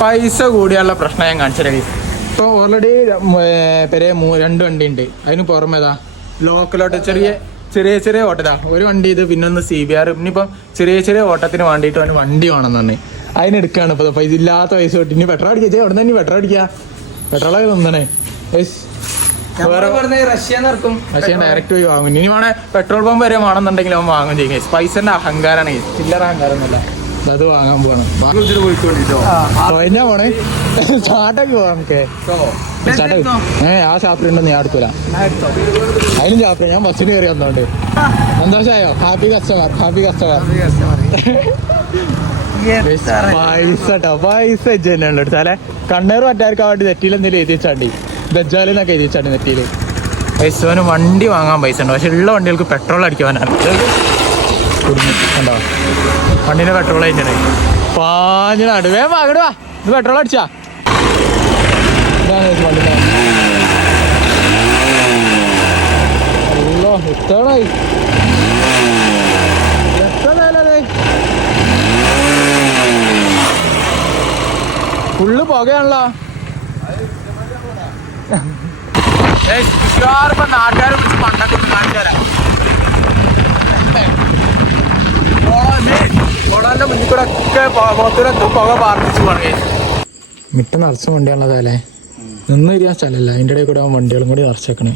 പൈസ കൂടിയുള്ള പ്രശ്നം ഞാൻ കാണിച്ചു. ഇപ്പോൾ ഓൾറെഡി പെരെ 2 വണ്ടി ഉണ്ട്. അതിന് പുറമേതാ ലോക്കലോട്ട് ചെറിയ ഓട്ടതാ ഒരു വണ്ടി, ഇത് പിന്നൊന്ന് CBR. ഇനിയിപ്പം ചെറിയ ഓട്ടത്തിന് വേണ്ടിയിട്ട് അവന് വണ്ടി വേണമെന്ന് തന്നെ അതിനെടുക്കാണ്. ഇപ്പോൾ പൈസ ഇല്ലാത്ത പൈസ തൊട്ട് ഇനി പെട്രോൾ അടിക്കുക. അവിടെ നിന്ന് പെട്രോൾ അടിക്കുക, പെട്രോളൊക്കെ തന്നണേ. റഷ്യ ഡയറക്റ്റ് പോയി വാങ്ങും. ഇനി വേണേ പെട്രോൾ പമ്പ് വരെ വേണമെന്നുണ്ടെങ്കിൽ അവൻ വാങ്ങും ചെയ്യും. പൈസന്റെ അഹങ്കാരാണ്, ചില്ലറ അഹങ്കാരം ഒന്നുമല്ല. അത് വാങ്ങാൻ പോകണം. കഴിഞ്ഞാ പോണേ സ്റ്റാർട്ടാക്കി പോവാം നമുക്ക്. ആ ഷാപ്പിലുണ്ടെന്ന് ഞാൻ എടുക്കൂല. അതിനും ഷാപ്പിൽ ഞാൻ ബസ്സിന് കയറി വന്നോണ്ട് സന്തോഷമായോ? Happy customer. പൈസ തന്നെയുള്ളൂ. ചില കണ്ണേറ് മറ്റാർക്കാൻ വേണ്ടി നെറ്റിയിൽ എന്തെങ്കിലും എഴുതി വെച്ചാണ്ടി, ബജാലിന്നൊക്കെ എഴുതി വെച്ചാണ്ടി നെറ്റിയിൽ. പൈസവന് വണ്ടി വാങ്ങാൻ പൈസ ഉണ്ട്, പക്ഷെ ഉള്ള വണ്ടികൾക്ക് പെട്രോൾ അടിക്കാനാണ്. കണ്ടോ വണ്ടിന്റെ പെട്രോൾ അയച്ചേ പാഞ്ഞാട് വേഗം വാങ്ങടുവാ. ഇത് പെട്രോൾ അടിച്ചാ എത്രയായി ഫുള്ള് പുകയാണല്ലോ. നാട്ടുകാരെ വിളിച്ച് പണ്ടൊക്കെ കാണിച്ചു തരാം. ഓടാന്റെ മുന്നിൽ കൂടെ ഒക്കെ പുറത്തൂടെ പുക പാർപ്പിച്ച് പറഞ്ഞു. മിട്ട നിറച്ച വണ്ടിയാണല്ലേ, നിന്ന് ഇരിക്കാൻ സ്ഥലമല്ല. അതിൻ്റെ ഇടയിൽ കൂടെ വണ്ടികളും കൂടി നിറച്ചേക്കണേ.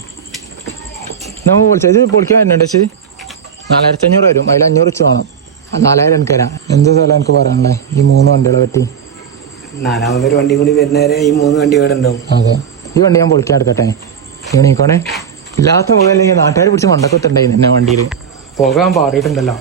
നമ്മൾ വിളിച്ചത് പൊളിക്കാൻ വരുന്നുണ്ട്. 4500 വരും, അതിൽ 500 വെച്ച് വേണം. 4000 എനിക്ക് തരാം. എന്ത് സ്ഥലം എനിക്ക് പറയാനുള്ളത് ഈ 3 വണ്ടികളെ പറ്റി? 4ാമതൊരു വണ്ടി കൂടി വരുന്നവരെ ഈ 3 വണ്ടി ഇവിടെ ഉണ്ടാവും. അതെ, ഈ വണ്ടി ഞാൻ പൊളിക്കാൻ എടുക്കട്ടെ. നീക്കോണേ ഇല്ലാത്ത പുക അല്ലെങ്കിൽ നാട്ടുകാർ പിടിച്ച് മണ്ടക്കൊത്തുണ്ടായിരുന്നു എന്നെ വണ്ടിയിൽ. പോകാൻ പാറിയിട്ടുണ്ടല്ലോ.